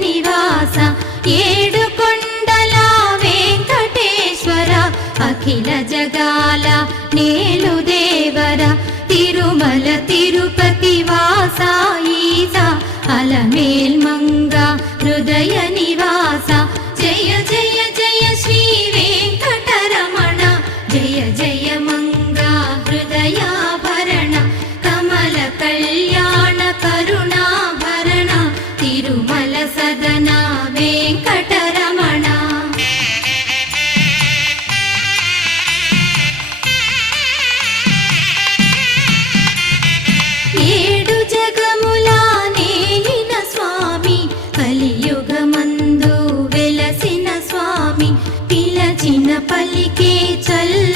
నివాస ఏడు కొండల వెంకటేశ్వర అఖిల జగాల నేలు దేవర తిరుమల తిరుపతి వాస ఈస అలమేల్ మంగ హృదయ నివాస జయ జయ జయ శ్రీ వెంకటరమణ జయ జయ మంగ హృదయాభరణ కమల కళ్యాణ కరుణాభరణ తిరుమల సదన వెంకటరమణ ఏడు జగముల నేలిన స్వామి కలియుగమందు వెలసిన స్వామి పిలచిన పలికే చల్ల